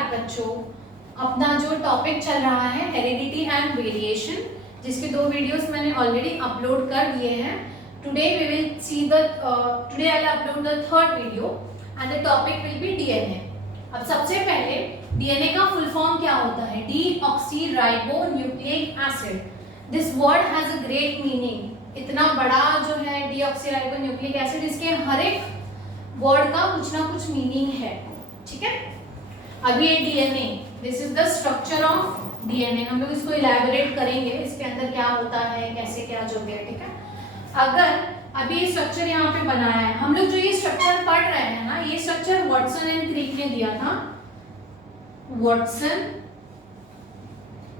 Back बच्चों। अपना जो टॉपिक चल रहा है हेरिडिटी एंड वेरिएशन, जिसके 2 वीडियोस मैंने ऑलरेडी अपलोड कर दिए हैं। Today we will see the today I will upload the third video and the topic will be DNA. अब सबसे पहले डीएनए का फुल फॉर्म क्या होता है? Deoxyribo nucleic acid. This word has a great meaning. इतना बड़ा जो है डीऑक्सीराइबो न्यूक्लिक एसिड, इसके हर एक वर्ड का कुछ ना कुछ मीनिंग है। ठीक है, अभी ये DNA, this is the structure of DNA. हम लोग इसको इलैबोरेट करेंगे, इसके अंदर क्या होता है, कैसे क्या जो भी है। ठीक है, अगर अभी ये स्ट्रक्चर यहाँ पे बनाया है, हम लोग जो ये स्ट्रक्चर पढ़ रहे हैं ना, ये स्ट्रक्चर वाटसन एंड क्रिक ने दिया था। Watson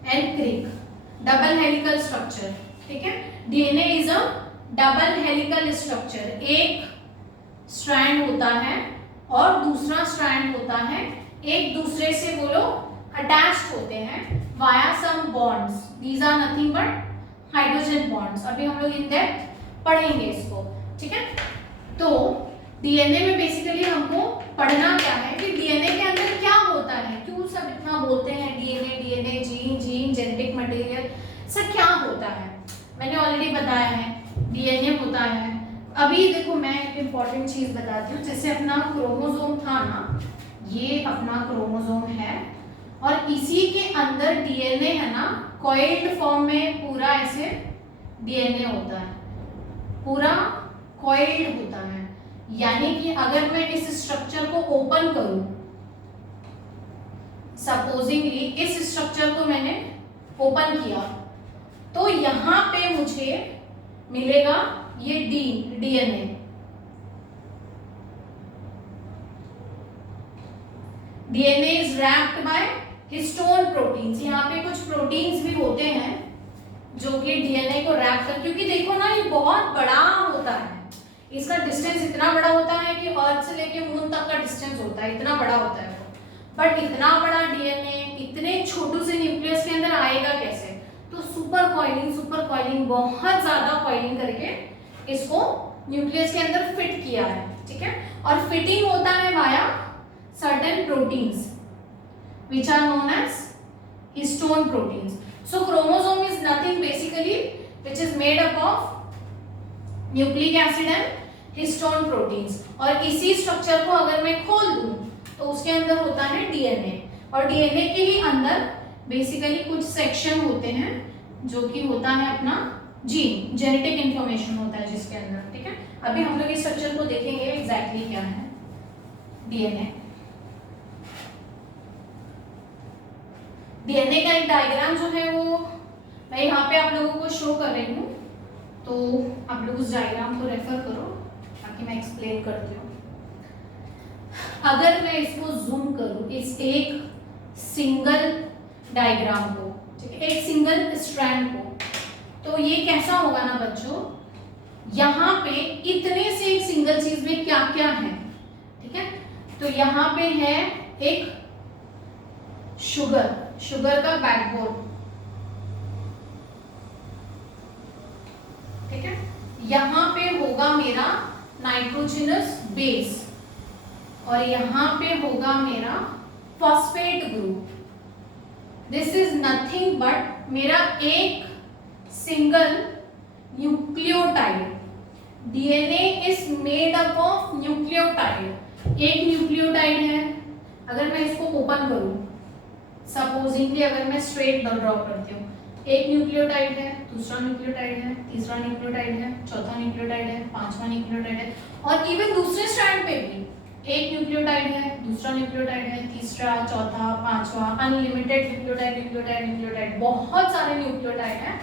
and Crick, double helical structure. ठीक है, DNA is a double helical structure. एक स्ट्रैंड होता है और दूसरा स्ट्रैंड होता है, एक दूसरे से वो लोग अटैच्ड होते हैं via some bonds. These are nothing but hydrogen bonds. अभी हम लोग इन डेप्थ पढ़ेंगे इसको। ठीक है, तो डीएनए में बेसिकली हमको पढ़ना क्या है कि डीएनए के अंदर क्या होता है, क्यों सब इतना बोलते हैं DNA DNA, gene genetic material, सब क्या होता है। मैंने ऑलरेडी बताया है डीएनए होता है। अभी देखो मैं एक इम्पॉर्टेंट चीज बताती हूँ। जैसे अपना क्रोमोसोम था ना, ये अपना क्रोमोसोम है और इसी के अंदर डीएनए है ना, कॉइल्ड फॉर्म में पूरा ऐसे डीएनए होता है, पूरा कॉइल्ड होता है। यानी कि अगर मैं इस स्ट्रक्चर को ओपन करूं, सपोजिंगली इस स्ट्रक्चर को मैंने ओपन किया, तो यहां पे मुझे मिलेगा ये DNA. DNA is wrapped by histone proteins. यहाँ पे कुछ प्रोटीन्स भी होते हैं जो कि डीएनए को रैप कर, क्योंकि देखो ना ये बहुत बड़ा होता है, इसका डिस्टेंस इतना बड़ा होता है कि अर्थ से लेके मून तक का डिस्टेंस होता है, इतना बड़ा होता है वो। बट इतना बड़ा डीएनए इतने छोटू से न्यूक्लियस के अंदर आएगा कैसे? तो सुपर कॉइलिंग बहुत ज्यादा कॉइलिंग करके इसको न्यूक्लियस के अंदर फिट किया है। ठीक है, और फिटिंग होता है via certain proteins which are known as histone proteins. So chromosome is nothing basically which is made up of nucleic acid and histone proteins. और इसी स्ट्रक्चर को अगर मैं खोल दूं तो उसके अंदर होता है डीएनए, और डीएनए के ही अंदर बेसिकली कुछ सेक्शन होते हैं जो कि होता है अपना जीन, जेनेटिक इंफॉर्मेशन होता है जिसके अंदर। ठीक है, अभी हम लोग इस स्ट्रक्चर को देखेंगे एग्जैक्टली क्या है डीएनए। डीएनए का एक डायग्राम जो है वो मैं यहाँ पे आप लोगों को शो कर रही हूँ, तो आप लोग उस डायग्राम को रेफर करो ताकि मैं एक्सप्लेन करती हूँ। अगर मैं इसको जूम करूँ, इस एक सिंगल डायग्राम को, ठीक है, एक सिंगल स्ट्रैंड को, तो ये कैसा होगा ना बच्चों, यहाँ पे इतने से एक सिंगल चीज में क्या क्या है। ठीक है, तो यहाँ पे है एक शुगर का बैकबोन। ठीक है, यहां पे होगा मेरा नाइट्रोजनस बेस और यहां पे होगा मेरा phosphate group. This is nothing but मेरा एक single nucleotide. DNA is made up of nucleotide. एक न्यूक्लियोटाइड है, अगर मैं इसको ओपन करूं, सपोजिंगली अगर मैं स्ट्रेट ड्रॉ करती हूँ, एक न्यूक्लियोटाइड है, दूसरा न्यूक्लियोटाइड है, तीसरा न्यूक्लियोटाइड है, चौथा न्यूक्लियोटाइड है, पांचवा न्यूक्लियोटाइड है, और इवन दूसरे स्ट्रैंड पे भी एक न्यूक्लियोटाइड है, दूसरा न्यूक्लियोटाइड है, तीसरा, चौथा, पांचवा, अनलिमिटेड न्यूक्लियोटाइड, बहुत सारे न्यूक्लियोटाइड हैं।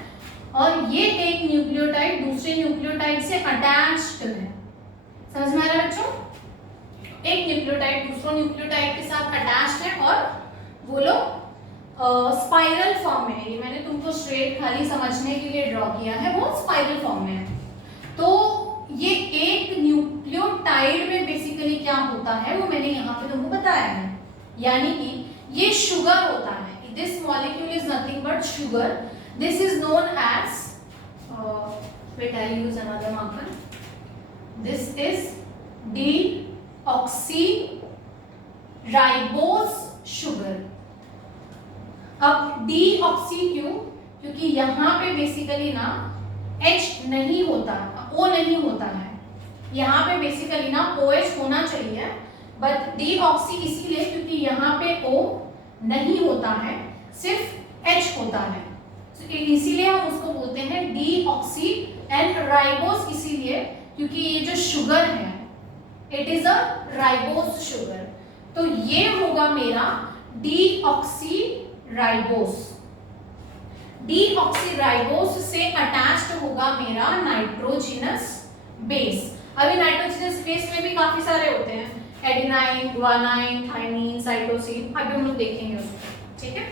और ये एक न्यूक्लियोटाइड दूसरे न्यूक्लियोटाइड से अटैच्ड है। समझ में आ रहा है बच्चों? एक न्यूक्लियोटाइड दूसरे न्यूक्लियोटाइड के साथ अटैच्ड है और वो लोग स्पाइरल फॉर्म में है। ये मैंने तुमको स्ट्रेट खाली समझने के लिए ड्रॉ किया है, वो स्पाइरल फॉर्म में है। तो ये एक न्यूक्लियोटाइड में बेसिकली क्या होता है वो मैंने यहाँ पे तुमको बताया है। यानी कि ये शुगर होता है, this molecule is nothing but sugar. This is known as wait I'll use another marker. This is deoxyribose sugar. अब डीऑक्सी क्यों? क्योंकि यहाँ पे बेसिकली ना H नहीं होता, O नहीं होता है, यहाँ पे बेसिकली ना OH होना चाहिए, बट डीऑक्सी इसीलिए क्योंकि यहाँ पे O नहीं होता है, सिर्फ H होता है, इसीलिए हम उसको बोलते हैं डीऑक्सी एंड राइबोस, इसीलिए क्योंकि ये जो शुगर है it is a ribose sugar. तो ये होगा मेरा डीऑक्सी राइबोस। डीऑक्सीराइबोस से अटैच्ड होगा मेरा नाइट्रोजिनस बेस। अभी नाइट्रोजिनस बेस में भी काफी सारे होते हैं, एडेनाइन, ग्वानाइन, थाइमीन, साइटोसिन, अभी हम लोग देखेंगे उसको, ठीक है।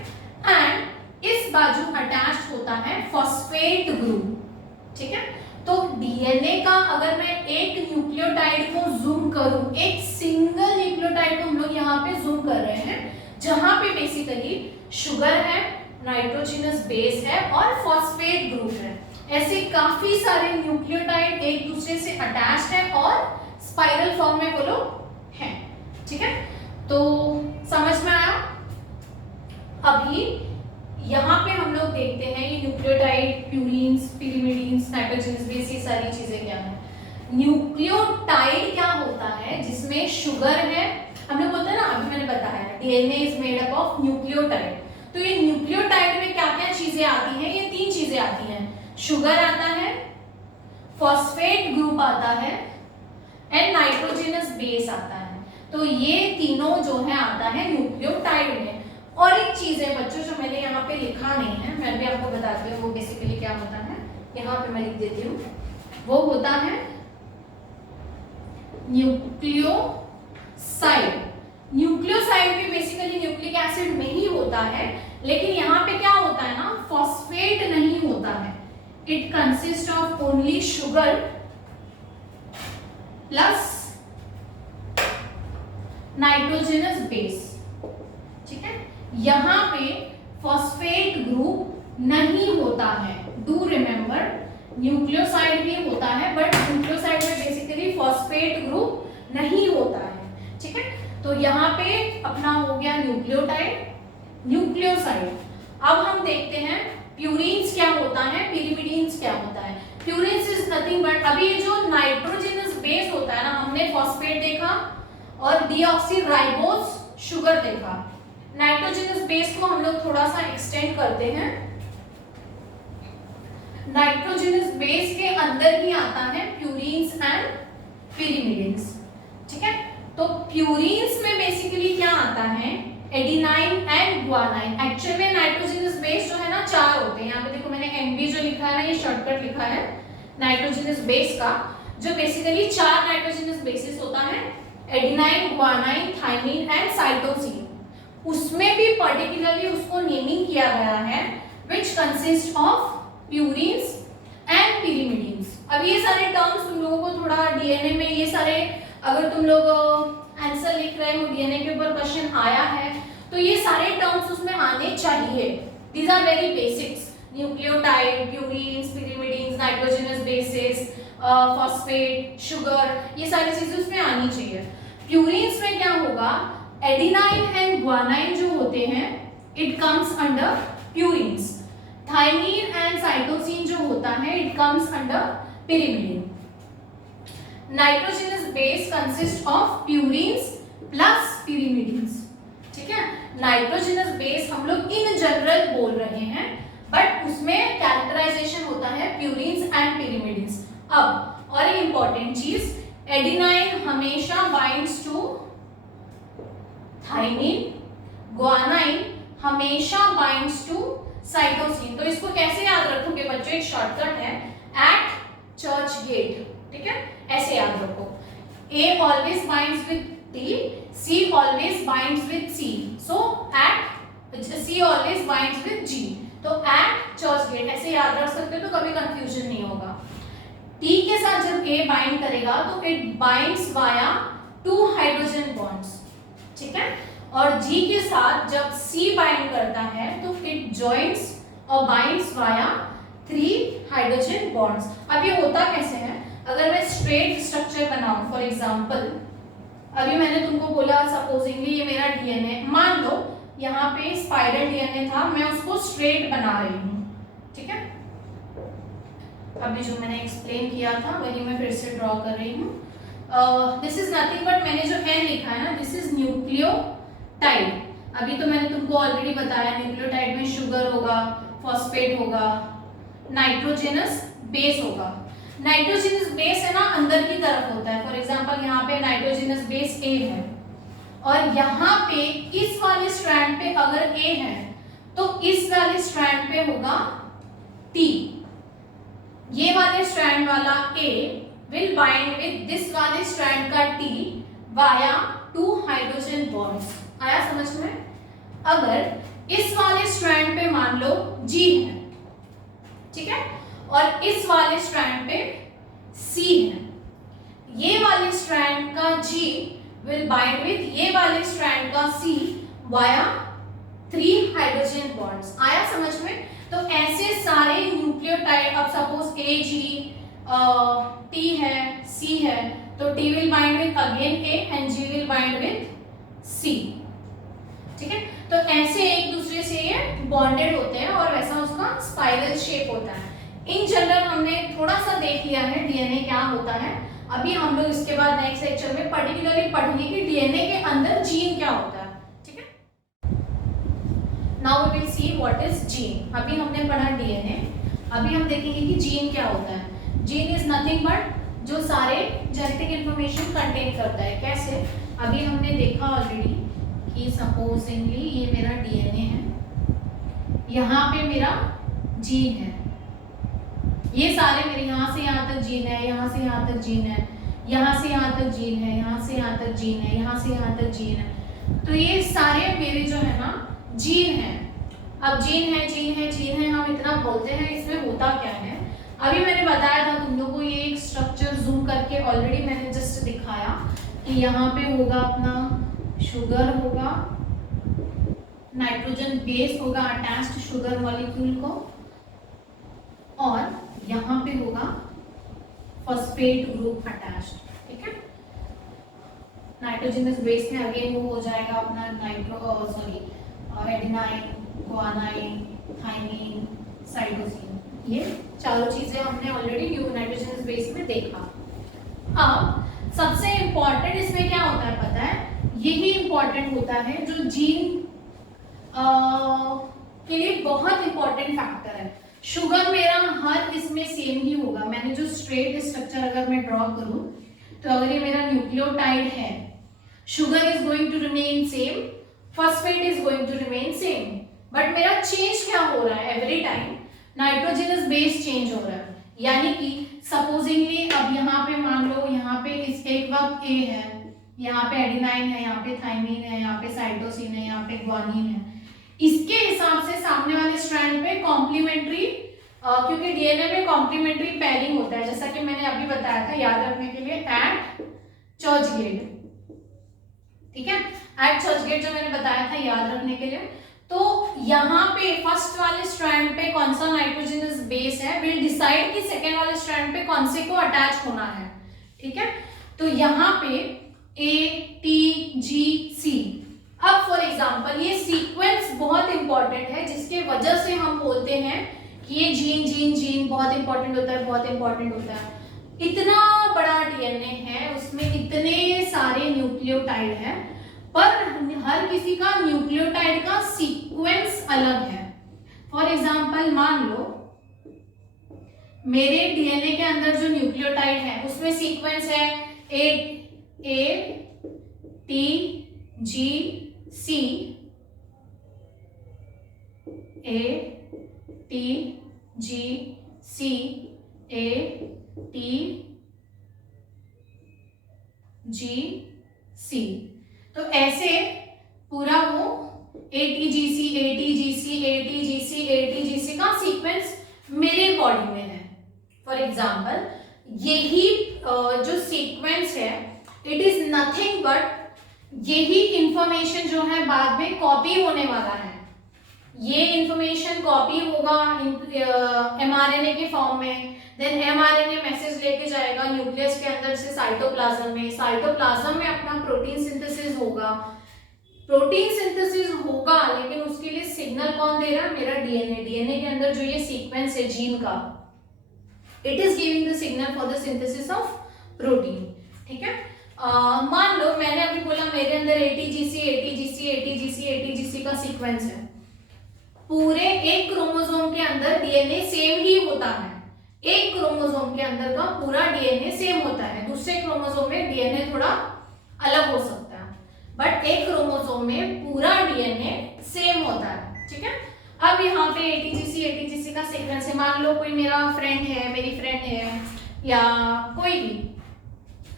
एंड इस बाजू अटैच्ड होता है फॉस्फेट ग्रुप, ठीक है। तो डीएनए का अगर मैं एक न्यूक्लियोटाइड को जूम करूं, एक सिंगल न्यूक्लियोटाइड को हम लोग यहाँ पे जूम कर रहे हैं, जहां पे बेसिकली शुगर है, नाइट्रोजिनस बेस है और फॉस्फेट ग्रुप है, ऐसे काफी सारे न्यूक्लियोटाइड एक दूसरे से अटैच्ड है और स्पाइरल फॉर्म में वो लोग हैं, ठीक है। तो समझ में आया? अभी यहाँ पे हम लोग देखते हैं ये nucleotide, purines, pyrimidines, nitrogenous base, ये सारी चीजें क्या है। न्यूक्लियोटाइड क्या होता है? जिसमें शुगर है, हम लोग बोलते हैं ना, अभी मैंने बताया DNA is made up of nucleotide. तो ये न्यूक्लियोटाइड में क्या क्या चीजें आती हैं? ये 3 चीजें आती हैं, शुगर आता है, फॉस्फेट ग्रुप आता है एंड नाइट्रोजिनस बेस आता है। तो ये तीनों जो है आता है न्यूक्लियोटाइड में। और एक चीज है बच्चों जो मैंने यहाँ पे लिखा नहीं है, मैं भी आपको बताती हूँ वो बेसिकली क्या होता है, यहाँ पे मैं लिख देती हूँ, वो होता है न्यूक्लियोसाइड। न्यूक्लियोसाइड भी बेसिकली न्यूक्लिक एसिड में ही होता है, लेकिन यहाँ पे क्या होता है ना, फॉस्फेट नहीं होता है, it consist of only sugar plus nitrogenous base, ठीक है। यहाँ पे फॉस्फेट ग्रुप नहीं होता है, डू रिमेंबर, न्यूक्लियोसाइड भी होता है बट न्यूक्लियोसाइड में बेसिकली फॉस्फेट ग्रुप नहीं होता है, ठीक है। तो यहाँ पे अपना हो गया न्यूक्लियोटाइड, न्यूक्लियोसाइड। अब हम देखते हैं प्यूरीन्स क्या होता है, पिरिमिडीन्स क्या होता है। प्यूरीन्स इज नथिंग बट, अभी ये जो नाइट्रोजिनस बेस होता है ना, हमने फॉस्फेट देखा और डीऑक्सीराइबोस शुगर देखा। नाइट्रोजिनस बेस को हम लोग थोड़ा सा एक्सटेंड करते हैं, नाइट्रोजिनस बेस के अंदर ही आता है प्यूरीन्स एंड पिरिमिडीन्स, ठीक है। तो प्यूरीन्स में बेसिकली क्या आता है, एडेनाइन एंड ग्वानाइन। एक्चुअल में नाइट्रोजिनस बेस जो है ना 4 होते हैं, यहाँ पे देखो मैंने एनबी जो लिखा है ना, ये शॉर्टकट लिखा है नाइट्रोजिनस बेस का, जो बेसिकली 4 नाइट्रोजिनस बेसिस होता है, adenine, guanine, thymine and cytosine. उसमें भी पर्टिकुलरली उसको नेमिंग किया गया है which consist of purines and pyrimidines. अब ये सारे टर्म्स तुम लोगों को थोड़ा डीएनए में, ये सारे अगर तुम लोग आंसर लिख रहे हो, डीएनए के ऊपर क्वेश्चन आया है, तो ये सारे टर्म्स उसमें आने चाहिए। These are very basics, nucleotide, purines, pyrimidines, nitrogenous bases, phosphate, sugar, ये सारी चीजें उसमें आनी चाहिए। प्यूरीन्स में क्या होगा, एडेनाइन एंड ग्वानाइन जो होते हैं, it comes under purines. Thymine and cytosine जो होता है, it comes under pyrimidine. Nitrogenous base consist of purines plus pyrimidines, ठीक है। नाइट्रोजिनस बेस हम लोग इन जनरल बोल रहे हैं, बट उसमें कैरेक्टराइजेशन होता है प्यूरीन्स एंड पिरिमिडीन्स। अब और एक इंपॉर्टेंट चीज, एडेनाइन हमेशा बाइंड्स टू थाइमीन, ग्वानाइन हमेशा बाइंड्स टू साइटोसिन। तो इसको कैसे याद रखोगे बच्चों, एक शॉर्टकट है, एट चर्च गेट, ठीक है, ऐसे याद रखो। A always binds with D, C always binds with C, so at C always binds with G, तो at चर्च गेट ऐसे याद रख सकते हो, तो कभी कंफ्यूजन नहीं होगा। T के साथ जब A बाइंड करेगा तो it binds via 2 hydrogen bonds, ठीक है। और G के साथ जब C बाइंड करता है तो इट जॉइंट्स और बाइंड्स वाया 3 हाइड्रोजन बॉन्ड्स। अब ये होता कैसे है, अगर मैं स्ट्रेट स्ट्रक्चर बनाऊं, फॉर एग्जांपल अभी मैंने तुमको बोला सपोजिंगली ये मेरा डीएनए, मान लो यहाँ पे स्पाइरल डीएनए था, मैं उसको स्ट्रेट बना रही हूँ, ठीक है। अभी जो मैंने एक्सप्लेन किया था वही मैं फिर से ड्रॉ कर रही हूँ। दिस इज नथिंग बट, मैंने जो है लिखा है ना, दिस इज न्यूक्लियोटाइड। अभी तो मैंने तुमको ऑलरेडी बताया, न्यूक्लियोटाइड में शुगर होगा, फॉस्फेट होगा, नाइट्रोजनस बेस होगा। नाइट्रोजनस बेस है ना अंदर की तरफ होता है। फॉर एग्जांपल यहाँ पे नाइट्रोजनस बेस ए है और यहाँ पे इस वाले स्ट्रैंड पे अगर ए है तो इस वाले स्ट्रैंड पे होगा टी। ये वाले स्ट्रैंड वाला ए विल बाइंड विद दिस वाले स्ट्रैंड का टी वाया 2 हाइड्रोजन बॉन्ड्स। आया समझ में? अगर इस वाले स्ट्रैंड पे मान लो जी है, ठीक है, और इस वाले स्ट्रैंड पे सी है, ये वाले स्ट्रैंड का जी विल बाइंड विद ये वाले स्ट्रैंड का सी वाया 3 हाइड्रोजन बॉन्ड्स। आया समझ में? तो ऐसे सारे न्यूक्लियोटाइड, अब सपोज ए जी टी है, सी है, तो T will bind with again A and G will bind with C, ठीक है। तो ऐसे एक दूसरे से ये बॉन्डेड होते हैं और वैसा उसका स्पाइरल शेप होता है। इन जनरल हमने थोड़ा सा देख लिया है डीएनए क्या होता है। अभी हम लोग इसके बाद नेक्स्ट लेक्चर में पर्टिकुलरली पढ़ेंगे कि डीएनए के अंदर जीन क्या होता है, ठीक है। Now we will see what is gene. अभी हमने पढ़ा डीएनए, अभी हम देखेंगे कि जीन क्या होता है। जीन इज नथिंग बट जो सारे जेनेटिक इंफॉर्मेशन कंटेन करता है। कैसे? अभी हमने देखा ऑलरेडी कि सपोजिंगली ये मेरा डीएनए है, यहाँ पे मेरा जीन है, ये सारे मेरे यहाँ से यहाँ तक जीन है, यहाँ से यहाँ तक जीन है, यहाँ से यहाँ तक जीन है, यहाँ से यहाँ तक जीन है, यहाँ से यहाँ तक जीन है। तो ये सारे मेरे जो है ना जीन है। अब जीन है, जीन है, जीन है, हम इतना बोलते हैं, इसमें होता क्या है? अभी मैंने बताया था तुम लोगों को, ये एक स्ट्रक्चर जूम करके ऑलरेडी मैंने जस्ट दिखाया कि यहाँ पे होगा अपना शुगर होगा, नाइट्रोजन बेस होगा अटैच्ड शुगर मॉलिक्यूल को, और यहाँ पे होगा फॉस्फेट ग्रुप अटैच्ड, ठीक है। नाइट्रोजनस बेस में अगेन वो हो जाएगा अपना एडेनाइन, गुआनाइन, थाइमिन, साइटोसिन। ये चारों चीजें हमने ऑलरेडी नाइट्रोजनस बेस में देखा। अब सबसे इंपॉर्टेंट इसमें क्या होता है पता है? यही इंपॉर्टेंट होता है जो जीन के लिए बहुत इंपॉर्टेंट फैक्टर है। शुगर मेरा हर इसमें सेम ही होगा। मैंने जो स्ट्रेट स्ट्रक्चर अगर मैं ड्रॉ करूं तो अगर ये मेरा न्यूक्लियोटाइड है, sugar is going to remain same, phosphate is going to remain same, but मेरा चेंज क्या हो रहा है? Every time nitrogenous base change हो रहा है। यानी कि सपोजिंगली अब यहाँ पे मान लो यहाँ पे इसके एक वक्त ए है, यहाँ पे एडेनाइन है, यहाँ पे थाइमिन है, यहाँ पे साइटोसिन है, यहाँ पे ग्वानिन है। इसके हिसाब से सामने वाले स्ट्रैंड पे कॉम्प्लीमेंट्री, क्योंकि डीएनए में कॉम्प्लीमेंट्री पेयरिंग होता है, जैसा कि मैंने अभी बताया था, याद रखने के लिए एट चर्चगेट, ठीक है। एट चर्चगेट जो मैंने बताया था याद रखने के लिए। तो यहाँ पे फर्स्ट वाले स्ट्रैंड पे कौन सा नाइट्रोजनस बेस है विल डिसाइड कि सेकेंड वाले स्ट्रैंड पे कौन से को अटैच होना है, ठीक है। तो यहाँ पे ए टी जी सी। अब फॉर एग्जाम्पल ये सीक्वेंस बहुत इंपॉर्टेंट है, जिसके वजह से हम बोलते हैं कि ये जीन जीन जीन बहुत इंपॉर्टेंट होता है, बहुत इंपॉर्टेंट होता है। इतना बड़ा डीएनए है, उसमें इतने सारे न्यूक्लियोटाइड है, पर हर किसी का न्यूक्लियोटाइड का सीक्वेंस अलग है। फॉर एग्जाम्पल मान लो मेरे डीएनए के अंदर जो न्यूक्लियोटाइड है उसमें सीक्वेंस है A T G C, A T G C, A T G C. तो ऐसे पूरा वो ATGC ATGC ATGC ATGC का सीक्वेंस मेरे बॉडी में है। फॉर एग्जाम्पल यही जो सीक्वेंस है इट इज नथिंग बट यही इंफॉर्मेशन जो है बाद में कॉपी होने वाला है। ये इंफॉर्मेशन कॉपी होगा mRNA के फॉर्म में, देन mRNA मैसेज लेके जाएगा न्यूक्लियस के अंदर से साइटोप्लाज्म में, साइटोप्लाज्म में अपना प्रोटीन सिंथेसिस होगा, प्रोटीन सिंथेसिस होगा, लेकिन उसके लिए सिग्नल कौन दे रहा है? मेरा डीएनए। डीएनए के अंदर जो ये सीक्वेंस है जीन का, it is giving the signal for the synthesis of protein. ठीक है, मान लो मैंने अभी बोला मेरे अंदर एटीजीसी एटीजीसी एटीजीसी एटीजीसी का सीक्वेंस है, पूरे एक क्रोमोसोम के अंदर डीएनए सेम ही होता है, एक क्रोमोसोम के अंदर का पूरा डीएनए सेम होता है, दूसरे क्रोमोसोम में डीएनए थोड़ा अलग हो सकता है, बट एक क्रोमोसोम में पूरा डीएनए सेम होता है। ठीक है, अब यहाँ पे एटीजीसी का सीक्वेंस है, मान लो कोई मेरा फ्रेंड है, मेरी फ्रेंड है, या कोई भी,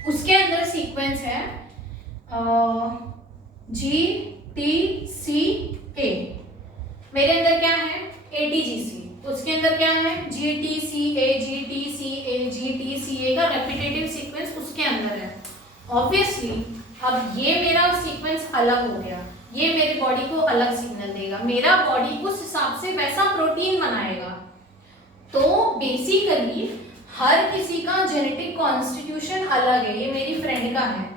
उसके अंदर सीक्वेंस है GTCA, मेरे अंदर क्या है? ATGC, उसके अंदर क्या है? GTCA का रेपिटेटिव सीक्वेंस उसके अंदर है। ऑब्वियसली अब ये मेरा सीक्वेंस अलग हो गया, ये मेरे बॉडी को अलग सिग्नल देगा, मेरा बॉडी उस हिसाब से वैसा प्रोटीन बनाएगा। तो बेसिकली हर किसी का जेनेटिक कॉन्स्टिट्यूशन अलग है, ये मेरी फ्रेंड का है,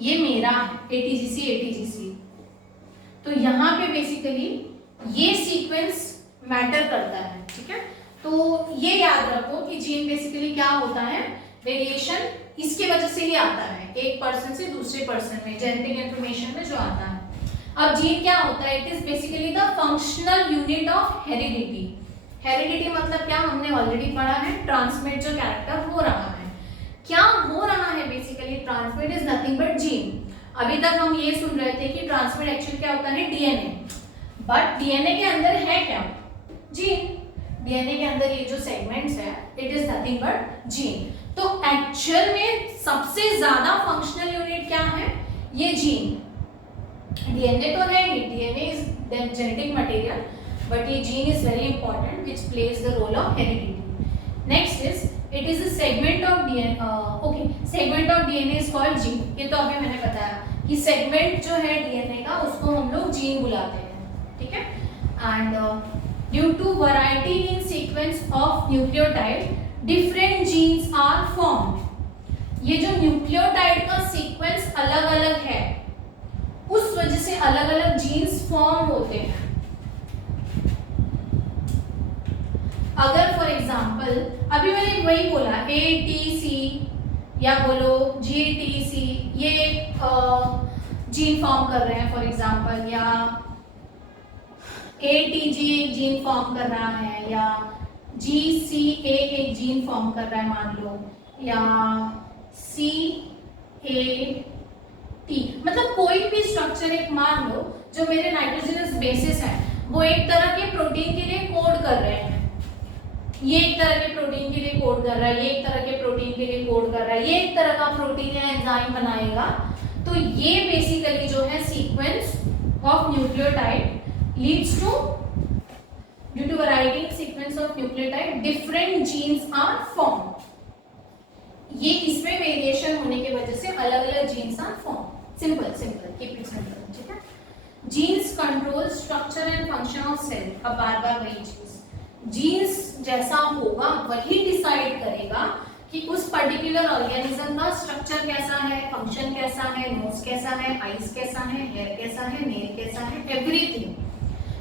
ये मेरा है एटीजीसी। तो यहाँ पे बेसिकली ये सीक्वेंस मैटर करता है। ठीक है, तो ये याद रखो कि जीन बेसिकली क्या होता है, वेरिएशन इसके वजह से ही आता है, एक पर्सन से दूसरे पर्सन में जेनेटिक इंफॉर्मेशन में जो आता है। अब जीन क्या होता है? It is basically the functional unit of heredity. Heredity मतलब क्या? हमने ऑलरेडी पढ़ा है, ट्रांसमिट जो कैरेक्टर हो रहा है, क्या हो रहा है basically? Transmit is nothing but gene. अभी तक हम ये सुन रहे थे कि ट्रांसमिट एक्चुअली क्या होता है? डीएनए, बट डीएनए के अंदर है क्या? जीन। डीएनए के अंदर ये जो सेगमेंट्स है, it is nothing but gene. तो एक्चुअल में सबसे ज्यादा फंक्शनल यूनिट क्या है? ये जीन। डीएनए तो है ही, DNA is genetic material, but ये gene is very important which plays the role of heredity. Next is it is a segment of DNA. Okay, segment of DNA is called gene. ये तो अभी मैंने बताया कि segment जो है DNA का उसको हम लोग gene बुलाते हैं। ठीक है, and due to variety in sequence of nucleotide, different genes are formed. ये जो न्यूक्लियोटाइड का सीक्वेंस अलग अलग है, उस वजह से अलग अलग जीन्स फॉर्म होते हैं। अगर फॉर एग्जाम्पल अभी मैंने वही बोला ATC या बोलो GTC, ये जीन फॉर्म कर रहे हैं फॉर एग्जाम्पल, या ATG एक जीन फॉर्म कर रहा है, या GCA एक जीन फॉर्म कर रहा है मान लो, या CAT, मतलब कोई भी स्ट्रक्चर एक मान लो जो मेरे नाइट्रोजनस बेसिस है, वो एक तरह के प्रोटीन के लिए कोड कर रहे हैं, ये एक तरह के प्रोटीन के लिए कोड कर रहा है, ये एक तरह के प्रोटीन के लिए कोड कर रहा है, ये एक तरह का प्रोटीन या एंजाइम बनाएगा। तो ये बेसिकली जो है sequence of nucleotide leads to, due to variety in sequence of nucleotide different genes are form. ये इसमें वेरिएशन होने की वजह से अलग अलग genes are form. Simple keep it simple. ठीक है, genes control structure and function of cell. अब बार बार वही चीज, जीन्स जैसा होगा वही डिसाइड करेगा कि उस पर्टिकुलर ऑर्गेनिज्म का स्ट्रक्चर कैसा है, फंक्शन कैसा है, नोज कैसा है, आईज कैसा है, हेयर कैसा है, नेल कैसा है, एवरीथिंग।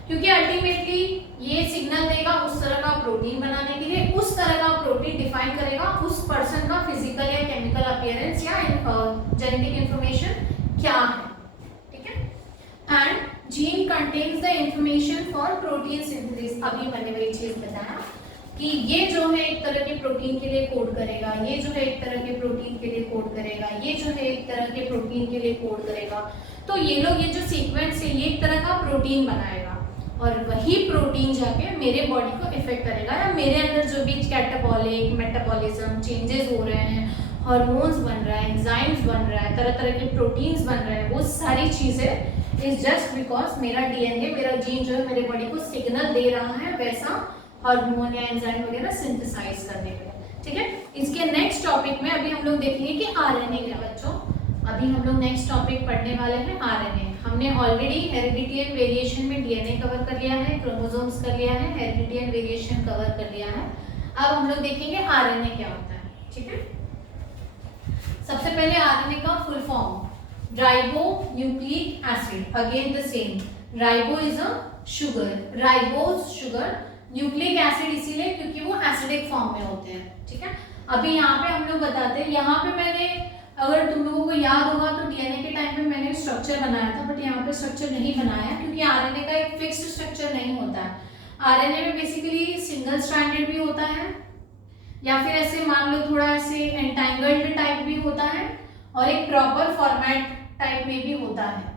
क्योंकि अल्टीमेटली ये सिग्नल देगा उस तरह का प्रोटीन बनाने के लिए, उस तरह का प्रोटीन डिफाइन करेगा उस पर्सन का फिजिकल या केमिकल अपीयरेंस या जेनेटिक इंफॉर्मेशन क्या है। ठीक है, and gene contains the information for protein synthesis. अभी मैंने वही चीज बताया कि ये जो है एक तरह के प्रोटीन के लिए कोड करेगा, ये जो है एक तरह के प्रोटीन के लिए कोड करेगा, ये जो है एक तरह के प्रोटीन के लिए कोड करेगा। तो ये लोग, ये जो सीक्वेंस है, ये एक तरह का प्रोटीन बनाएगा और वही प्रोटीन जाके मेरे बॉडी को इफेक्ट करेगा, या मेरे अंदर जो भी कैटाबॉलिक मेटाबॉलिज्म चेंजेस हो रहे हैं, हार्मोन्स बन रहा है, एंजाइम्स बन रहा है, तरह तरह के प्रोटीन्स बन रहे हैं, वो सारी चीजें इज जस्ट बिकॉज मेरा डीएनए, मेरा जीन जो है मेरे बॉडी को सिग्नल दे रहा है वैसा हार्मोन या एंजाइम वगैरह सिंथेसाइज करने के लिए। ठीक है, इसके नेक्स्ट टॉपिक में अभी हम लोग देखेंगे कि आरएनए क्या बच्चों। अभी हम लोग नेक्स्ट टॉपिक पढ़ने वाले हैं आरएनए। हमने ऑलरेडी हेरिडिटी एंड वेरिएशन में डीएनए कवर कर लिया है, क्रोमोसोम्स कर लिया है, हेरिडिटी एंड वेरिएशन कवर कर लिया है। अब हम लोग देखेंगे आरएनए क्या होता है। ठीक है, सबसे पहले आरएनए का full form ribo nucleic acid, again the same, ribo is a sugar, ribose sugar, nucleic acid इसीलिए क्योंकि वो एसिडिक फॉर्म में होते हैं। ठीक है, अभी यहाँ पे हम लोग बताते हैं, यहाँ पे मैंने, अगर तुम लोगों को याद होगा तो डीएनए के टाइम पे मैंने स्ट्रक्चर बनाया था, बट यहाँ पे स्ट्रक्चर नहीं बनाया क्योंकि आरएनए का एक फिक्स्ड स्ट्रक्चर नहीं होता है। आरएनए में बेसिकली सिंगल स्ट्रैंडेड भी होता है, या फिर ऐसे मान लो थोड़ा ऐसे एंटैंगल्ड टाइप भी होता है, और एक प्रॉपर फॉर्मेट टाइप में भी होता है।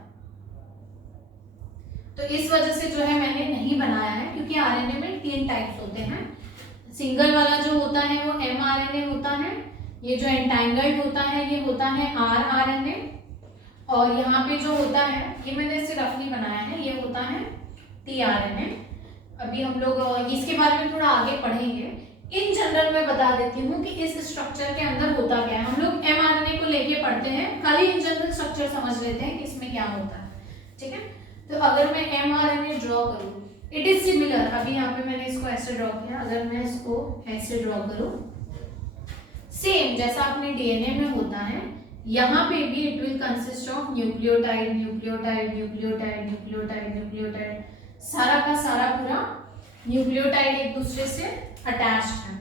तो इस वजह से जो है मैंने नहीं बनाया है, क्योंकि आरएनए में 3 टाइप्स होते हैं। सिंगल वाला जो होता है वो mRNA होता है, ये जो एंटैंगल्ड होता है ये होता है rRNA, और यहाँ पे जो होता है ये मैंने इसे रफली बनाया है, ये होता है tRNA। अभी हम लोग इसके बारे में थोड़ा आगे पढ़ेंगे। इन जनरल में बता देती हूँ कि इस स्ट्रक्चर के अंदर होता क्या है। हम लोग mRNA को लेके पढ़ते हैं, खाली इन जनरल स्ट्रक्चर समझ लेते हैं कि इसमें क्या होता है। ठीक है, तो अगर मैं mRNA ड्रॉ करूँ, इट इज सिमिलर, अभी यहाँ पे मैंने इसको ऐसे ड्रॉ किया, अगर मैं इसको ऐसे ड्रॉ करूँ, सेम जैसा अपने डीएनए में होता है, यहाँ पे भी it will consist of nucleotide nucleotide nucleotide nucleotide nucleotide, सारा का सारा पूरा न्यूक्लियोटाइड एक दूसरे से अटैच्ड है।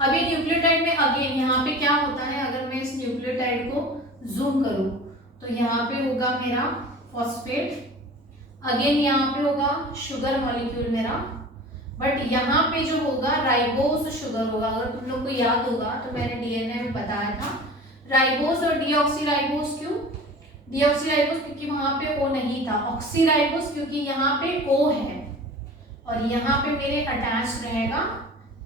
अभी न्यूक्लियोटाइड में अगेन यहाँ पे क्या होता है, अगर मैं इस न्यूक्लियोटाइड को जूम करूँ तो यहाँ पे होगा मेरा फॉस्फेट, अगेन यहाँ पे होगा शुगर मॉलिक्यूल मेरा, बट यहाँ पे जो होगा राइबोज शुगर होगा। अगर तुम लोग को याद होगा तो मैंने डीएनए में बताया था राइबोज और डीऑक्सीराइबोज, क्यों डीऑक्सीराइबोज क्योंकि वहां पे ओ नहीं था, ऑक्सीराइबोज क्योंकि यहाँ पे ओ है, और यहाँ पे मेरे अटैच रहेगा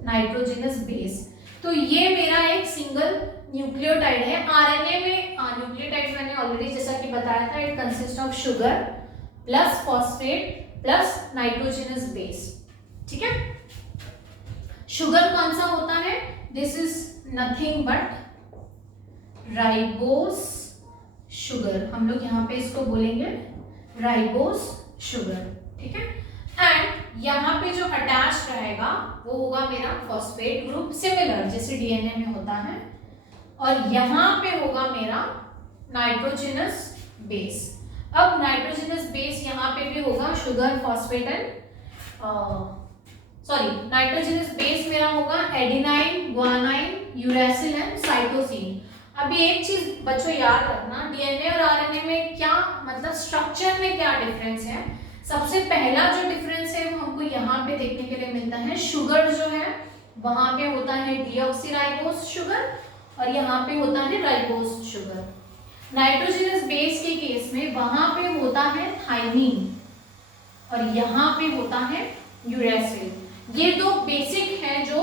नाइट्रोजनस बेस। तो ये मेरा एक सिंगल न्यूक्लियोटाइड है। आरएनए में न्यूक्लियोटाइड मैंने ऑलरेडी जैसा कि बताया था, it consist of sugar plus phosphate plus nitrogenous base. ठीक है, शुगर कौन सा होता है, this is nothing but ribose sugar, हम लोग यहाँ पे इसको बोलेंगे राइबोस शुगर। ठीक है, एंड यहाँ पे जो अटैच रहेगा वो होगा मेरा फॉस्फेट ग्रुप, सिमिलर जैसे डीएनए में होता है, और यहाँ पे होगा मेरा नाइट्रोजनस बेस। अब नाइट्रोजनस बेस यहाँ पे भी होगा sugar phosphate and nitrogenous base मेरा होगा adenine guanine uracil and cytosine. अभी एक चीज बच्चों याद रखना, डीएनए और आरएनए में क्या मतलब स्ट्रक्चर में क्या डिफरेंस है। सबसे पहला जो डिफरेंस है वो हमको यहाँ पे देखने के लिए मिलता है, शुगर जो है वहां पे होता है डीऑक्सीराइबोस शुगर, और यहाँ पे होता है राइबोस शुगर। नाइट्रोजनस बेस के केस में वहां पे होता है थाइमीन, और यहाँ पे होता है यूरेसिल। ये दो बेसिक हैं जो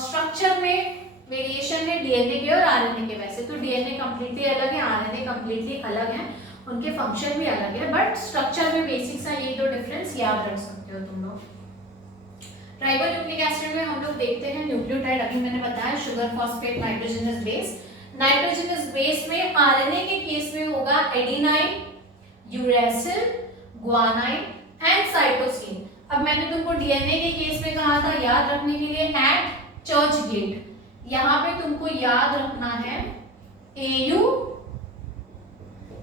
स्ट्रक्चर में वेरिएशन है डीएनए के और आरएनए के। वैसे तो डीएनए कंप्लीटली अलग है, आरएनए कंप्लीटली अलग है, उनके फंक्शन भी अलग है, बट स्ट्रक्चर में बेसिक सा ये दो डिफरेंस याद रख सकते हो तुम लोग। राइबोन्यूक्लिक एसिड में हम लोग देखते हैं न्यूक्लियोटाइड, अभी मैंने बताया sugar phosphate nitrogenous base. Nitrogenous base में आरएनए के केस में होगा adenine uracil guanine and cytosine. अब मैंने तुमको डीएनए के केस में कहा था याद रखने के लिए एट चर्च गेट, यहाँ पे तुमको याद रखना है AU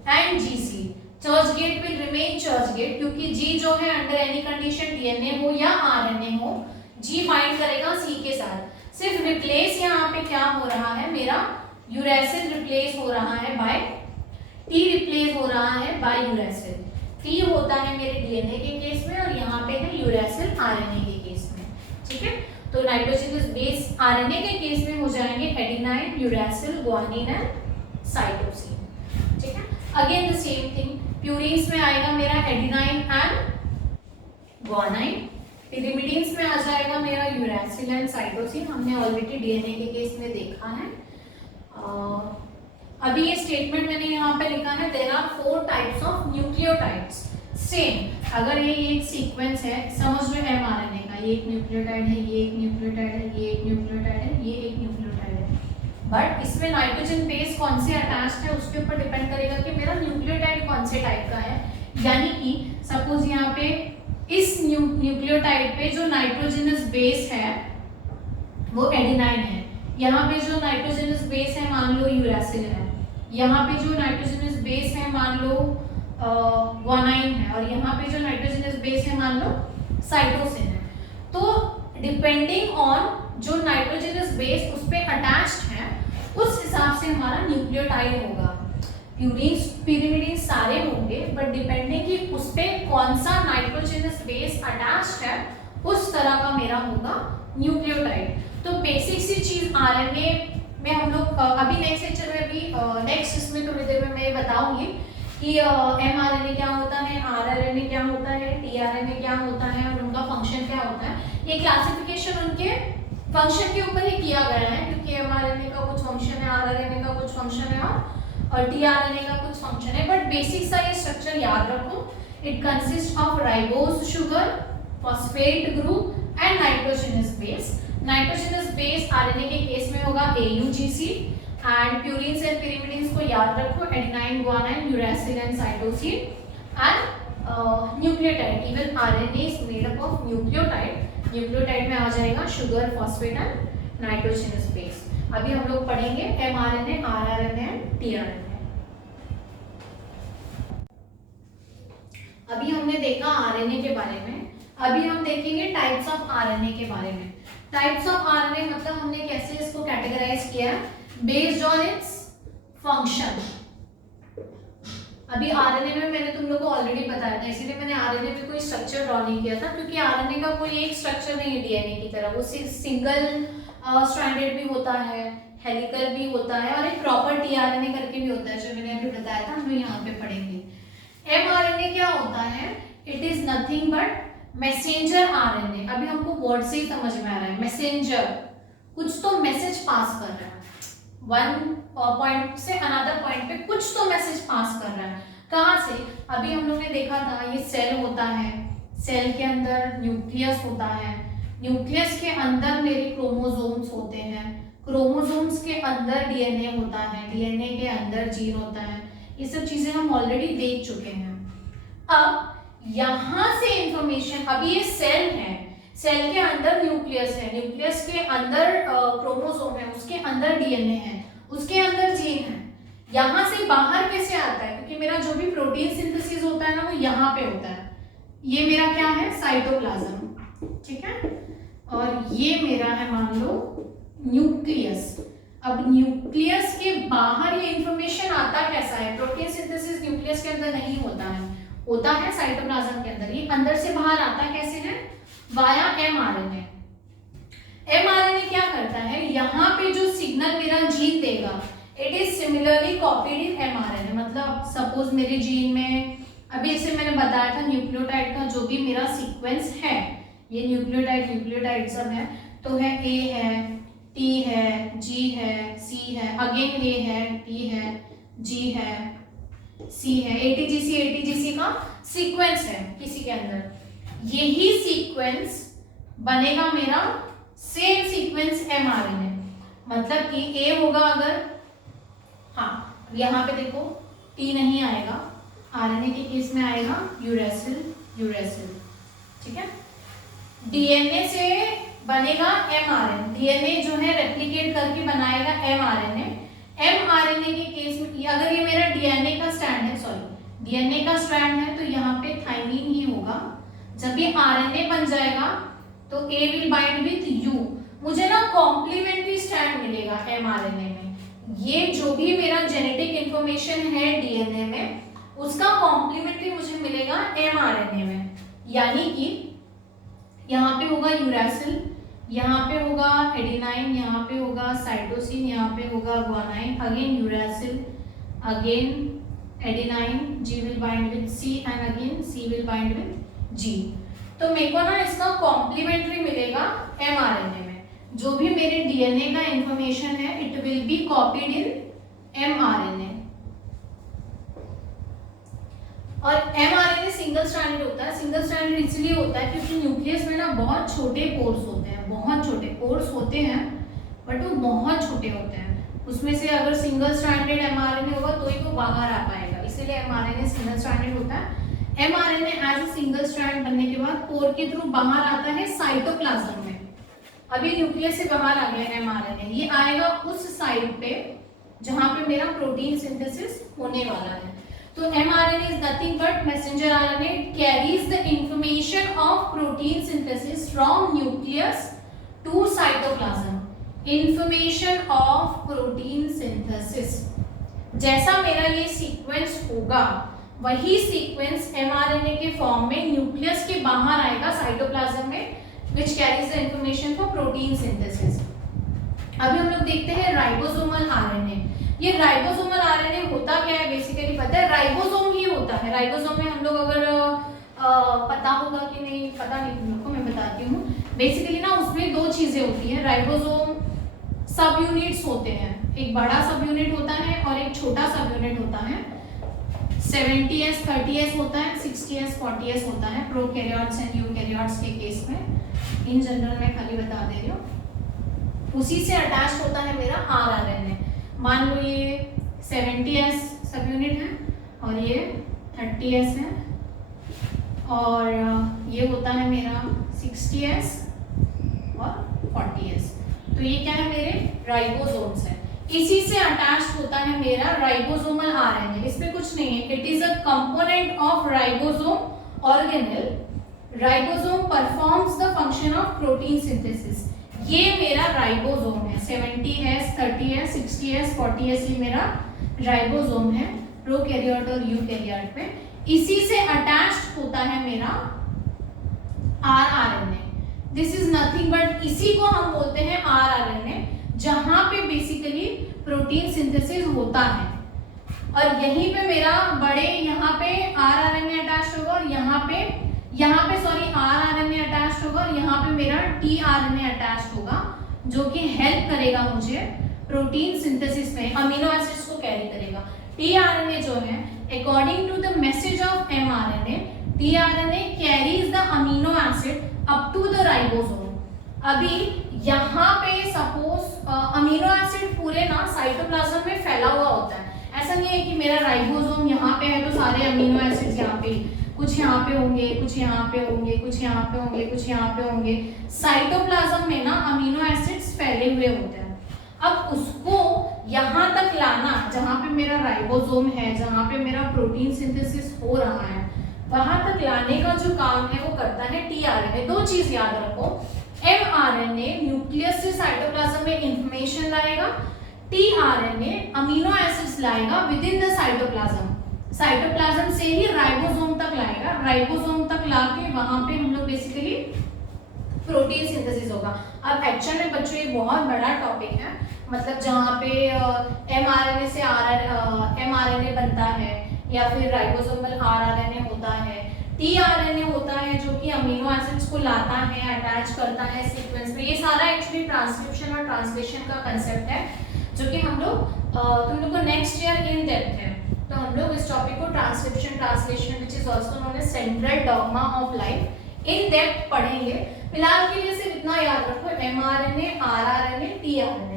and GC। Church gate will remain church gate, क्योंकि G जो है अंडर एनी कंडीशन डीएनए हो या आरएनए हो, G फाइंड करेगा C के साथ। सिर्फ रिप्लेस यहाँ पे क्या हो रहा है, मेरा यूरेसिल रिप्लेस हो रहा है बाय T, रिप्लेस हो रहा है बाय यूरेसिल। T होता है मेरे डीएनए के केस में, और यहाँ पे है यूरेसिल आरएनए के केस में। ठीक है, तो नाइट्रोजनस बेस आरएनए के केस में हो जाएंगे adenine uracil guanine and cytosine. ठीक है, again the same thing, purines में आएगा मेरा एडेनाइन एंड ग्वानाइन, पिरिमिडिन्स में आ जाएगा मेरा यूरेसिल एंड साइटोसिन, हमने ऑलरेडी डीएनए के केस में देखा है। अभी ये स्टेटमेंट मैंने यहाँ पे लिखा है, there are 4 types of nucleotides. Same अगर ये एक सीक्वेंस है, समझ लो mRNA का, ये एक न्यूक्लियोटाइड है, ये एक न्यूक्लियोटाइड है, ये एक न्यूक्लियोटाइड है, ये एक न्यूक्लियोटाइड है। बट इसमें नाइट्रोजन बेस कौन से अटैच्ड है उसके ऊपर डिपेंड करेगा कि मेरा न्यूक्लियोटाइड कौन से टाइप का है। यानी कि सपोज यहाँ पे इस न्यूक्लियोटाइड पे जो नाइट्रोजनस बेस है वो एडेनाइन है, यहाँ पे जो नाइट्रोजनस बेस है मान लो यूरेसिल है, यहाँ पे जो नाइट्रोजनस बेस है मान लो ग्वानाइन है, और यहाँ पे जो नाइट्रोजनस बेस है मान लो साइटोसिन है। तो डिपेंडिंग ऑन जो नाइट्रोजनस बेस उस पे अटैच्ड है उस हिसाब से हमारा न्यूक्लियोटाइड होगा। प्यूरीन पिरिमिडीन सारे होंगे बट डिपेंडिंग कि उस पे कौन सा नाइट्रोजनस बेस अटैच्ड है उस तरह का मेरा होगा न्यूक्लियोटाइड। तो बेसिक सी चीज आरएनए में हम लोग अभी नेक्स्ट लेक्चर में भी नेक्स्ट इसमें थोड़ी देर में मैं बताऊंगी कि एमआरएनए क्या होता है, आरआरएनए क्या होता है, टीआरएनए क्या होता है और उनका फंक्शन क्या होता है। ये क्लासिफिकेशन उनके फंक्शन के ऊपर ही किया गया है क्योंकि एमआरएनए का कुछ फंक्शन है, आरआरएनए का कुछ फंक्शन है और टीआरएनए का कुछ फंक्शन है। बट बेसिक सा ये स्ट्रक्चर याद रखो, it consist of ribose sugar, phosphate group and nitrogenous base. Nitrogenous base RNA के केस में होगा AUGC एंड प्यूरीन्स एंड पिरिमिडीन्स को याद रखो, adenine, guanine, uracil and cytosine and nucleotide. Even RNA is made up of nucleotide. Nucleotide में आ जाएगा sugar, phosphate and nitrogenous base. अभी हम लोग पढ़ेंगे एमआरएनए, आरआरएनए एंड टीआरएनए। अभी हमने देखा आरएनए के बारे में, अभी हम देखेंगे टाइप्स ऑफ आरएनए के बारे में। टाइप्स ऑफ आरएनए मतलब हमने कैसे इसको कैटेगराइज किया बेस्ड ऑन इट्स फंक्शन। अभी आरएनए में मैंने तुम लोगों को ऑलरेडी बताया था, इसीलिए मैंने आरएनए में कोई स्ट्रक्चर ड्रॉ नहीं किया था क्योंकि आरएनए का कोई एक स्ट्रक्चर नहीं है डीएनए की तरह। वो सिंगल स्ट्रैंडेड भी होता है, हेलिकल भी होता है और एक प्रॉपर टीआरएनए करके भी होता है जो मैंने अभी बताया था, हम लोग यहाँ पे पढ़ेंगे। एमआरएनए क्या होता है? It is nothing but messenger RNA. अभी हमको वर्ड से ही समझ में आ रहा है, मैसेंजर, कुछ तो मैसेज पास कर रहा है, वन पॉइंट से अनदर पॉइंट पे कुछ तो मैसेज पास कर रहा है। कहाँ से? अभी हम लोग ने देखा था ये सेल होता है, सेल के अंदर न्यूक्लियस होता है, न्यूक्लियस के अंदर मेरे क्रोमोसोम्स होते हैं, क्रोमोसोम्स के अंदर डीएनए होता है, डीएनए के अंदर जीन होता है। ये सब चीजें हम ऑलरेडी देख चुके हैं। अब यहां से इंफॉर्मेशन, अभी ये सेल है, सेल के अंदर न्यूक्लियस है, न्यूक्लियस के अंदर क्रोमोसोम है, उसके अंदर डीएनए है, उसके अंदर जीन है। यहां से बाहर कैसे आता है? क्योंकि मेरा जो भी प्रोटीन सिंथेसिस होता है ना वो यहाँ पे होता है। ये मेरा क्या है? साइटोप्लाज्म, ठीक है। और ये मेरा है मान लो न्यूक्लियस। अब न्यूक्लियस के बाहर ये इंफॉर्मेशन आता कैसा है? प्रोटीन सिंथेसिस न्यूक्लियस के अंदर नहीं होता है, होता है साइटोप्लाज्म के अंदर। ये अंदर से बाहर आता कैसे है? Via mRNA. एमआरएनए क्या करता है? यहाँ पे जो सिग्नल मेरा जीन देगा it is similarly copied in mRNA. मतलब सपोज मेरे जीन में, अभी इसे मैंने बताया था न्यूक्लियोटाइड का जो भी मेरा सीक्वेंस है, ये न्यूक्लियोटाइड सब है, तो है ए है, टी है, जी है, सी है, अगेन ए है, टी है, जी है, सी है, एटीजीसी का सीक्वेंस है किसी के अंदर। यही सीक्वेंस बनेगा मेरा सेम सीक्वेंस एमआरएनए। मतलब कि ए होगा अगर, हाँ यहाँ पे देखो टी नहीं आएगा, आरएनए के केस में आएगा यूरेसिल, ठीक है। डीएनए से बनेगा एमआरएनए, डीएनए जो है रेप्लिकेट करके बनाएगा एमआरएनए। एमआरएनए के केस में अगर ये मेरा डीएनए का स्ट्रैंड है, सॉरी डीएनए का स्ट्रैंड है तो यहाँ पे थाइमीन ही होगा। जब ये आरएनए बन जाएगा तो ए विल बाइंड विथ यू, मुझे ना कॉम्प्लीमेंट्री स्ट्रैंड मिलेगा एमआरएनए में। ये जो भी मेरा जेनेटिक इंफॉर्मेशन है डीएनए में उसका कॉम्प्लीमेंट्री मुझे मिलेगा एमआरएनए में। यानी कि यहाँ पे होगा यूरेसिल, यहाँ पे होगा एडेनाइन, यहाँ पे होगा साइटोसिन, यहाँ पे होगा guanine, again uracil, again adenine, G will bind with C and again C will bind with G. तो मेरे को ना इसका कॉम्प्लीमेंट्री मिलेगा एमआरएनए में। जो भी मेरे डीएनए का इंफॉर्मेशन है it will be copied in mRNA. और एमआरएनए सिंगल स्ट्रैंडेड होता है। सिंगल स्ट्रैंडेड इसलिए होता है क्योंकि न्यूक्लियस में ना बहुत छोटे पोर्स होते हैं, बहुत छोटे पोर्स होते हैं बट वो बहुत छोटे होते हैं। उसमें से अगर सिंगल स्ट्रैंडेड mRNA होगा तो ही वो बाहर आ पाएगा, इसीलिए mRNA सिंगल स्ट्रैंडेड होता है। mRNA as a single strand बनने के बाद पोर के थ्रू बाहर आता है साइटोप्लाज्म में। अभी न्यूक्लियस से बाहर आ गया mRNA, ये आएगा उस साइड पे जहां पे मेरा प्रोटीन सिंथेसिस होने वाला है। तो mRNA is nothing but messenger RNA, carries the information of protein synthesis from nucleus to cytoplasm. Information of protein synthesis, जैसा मेरा ये सीक्वेंस होगा वही सीक्वेंस mRNA के फॉर्म में न्यूक्लियस के बाहर आएगा साइटोप्लाज्म में, which carries the information for protein synthesis. अभी हम लोग देखते हैं राइबोसोमल आरएनए। ये राइबोसोमल आरएनए होता क्या है, बेसिकली पता है राइबोसोम ही होता है। राइबोसोम में हम लोग अगर पता होगा कि नहीं पता नहीं तुम लोग को, मैं बताती हूँ। बेसिकली ना उसमें दो चीजें होती हैं। राइबोसोम सब यूनिट्स होते हैं, एक बड़ा सब यूनिट होता है और एक छोटा सब यूनिट होता है। 70s 30s होता है, 60s 40s होता है प्रोकैरियोट्स एंड यूकैरियोट्स के केस में। इन जनरल मैं खाली बता दे रही हूँ। उसी से अटैच होता है मेरा आरआरएनए। मान लो ये 70s सब यूनिट है और ये 30s है और ये होता है मेरा 60s और 40s। तो ये क्या है, मेरे राइबोसोम्स है। इसी से अटैच होता है मेरा राइबोसोमल आरएनए। इसमें कुछ नहीं है, it is a component of ribosome organelle. Ribosome performs the function of protein synthesis. ये मेरा राइबोसोम है, 70s 30s 60s 40s ये मेरा राइबोसोम है प्रोकैरियोट और यूकैरियोट में। इसी से अटैच्ड होता है मेरा rRNA. This is nothing but, इसी को हम बोलते हैं आरआरएनए, जहां पे बेसिकली प्रोटीन सिंथेसिस होता है। और यहीं पे मेरा बड़े यहाँ पे आरआरएनए अटैच होगा और यहाँ पे सॉरी आरआरएनए अटैच होगा और यहाँ पे मेरा टीआरएनए अटैच होगा, जो कि हेल्प करेगा मुझे प्रोटीन सिंथेसिस में, अमीनो एसिड्स को कैरी करेगा। टीआरएनए जो है according to the message of mRNA, tRNA carries the amino acid up to the ribosome. अभी यहाँ पे सपोज अमीनो एसिड पूरे ना साइटोप्लाज्म में फैला हुआ होता है। ऐसा नहीं है कि मेरा राइबोसोम यहाँ पे है तो सारे अमीनो एसिड्स यहाँ पे, कुछ यहाँ पे होंगे, कुछ यहाँ पे होंगे, कुछ यहाँ पे होंगे, कुछ यहाँ पे होंगे। साइटोप्लाज्म में ना अमीनो एसिड्स फैले हुए होते हैं। अब उसको यहाँ तक लाना जहाँ पे मेरा राइबोसोम है, जहाँ पे मेरा प्रोटीन सिंथेसिस हो रहा है, वहां तक लाने का जो काम है वो करता है टीआरएनए। दो चीज याद रखो, एमआरएनए न्यूक्लियस से साइटोप्लाज्म में इंफॉर्मेशन लाएगा, टीआरएनए अमीनो एसिड्स लाएगा with in the cytoplasm. Cytoplasm से ही राइबोसोम तक लाएगा, राइबोसोम तक लाके वहां पे हम लोग बेसिकली प्रोटीन सिंथेसिस होगा। अब एक्चुअल में बच्चों ये बहुत बड़ा टॉपिक है, मतलब जहाँ पे एमआरएनए से एमआरएनए बनता है या फिर राइबोसोमल आरआरएनए होता है, टीआरएनए होता है जो कि अमीनो एसिड्स को लाता है, अटैच करता है सीक्वेंस में। ये सारा एक्चुअली ट्रांसक्रिप्शन और ट्रांसलेशन का कंसेप्ट है जो कि हम लोग तुम लोग को नेक्स्ट ईयर इन डेप्थ है। तो हम लोग इस टॉपिक को transcription translation which is also known as central dogma of life in depth पढ़ेंगे। फिलहाल के लिए सिर्फ इतना याद रखो, mRNA, rRNA, tRNA.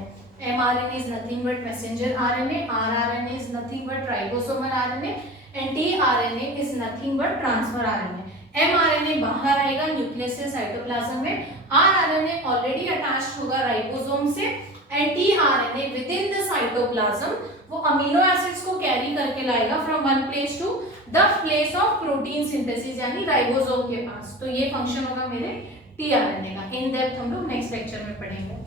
mRNA is nothing but messenger RNA, rRNA is nothing but ribosomal RNA and tRNA is nothing but transfer RNA. mRNA बाहर आएगा न्यूक्लियस से साइटोप्लाज्म में, rRNA ऑलरेडी अटैच्ड होगा राइबोसोम से and tRNA within the cytoplasm वो amino acids को carry करके लाएगा from one place to the place of protein synthesis यानी राइबोसोम के पास। तो ये फंक्शन होगा मेरे tRNA का। इन डेप्थ हम लोग नेक्स्ट लेक्चर में पढ़ेंगे।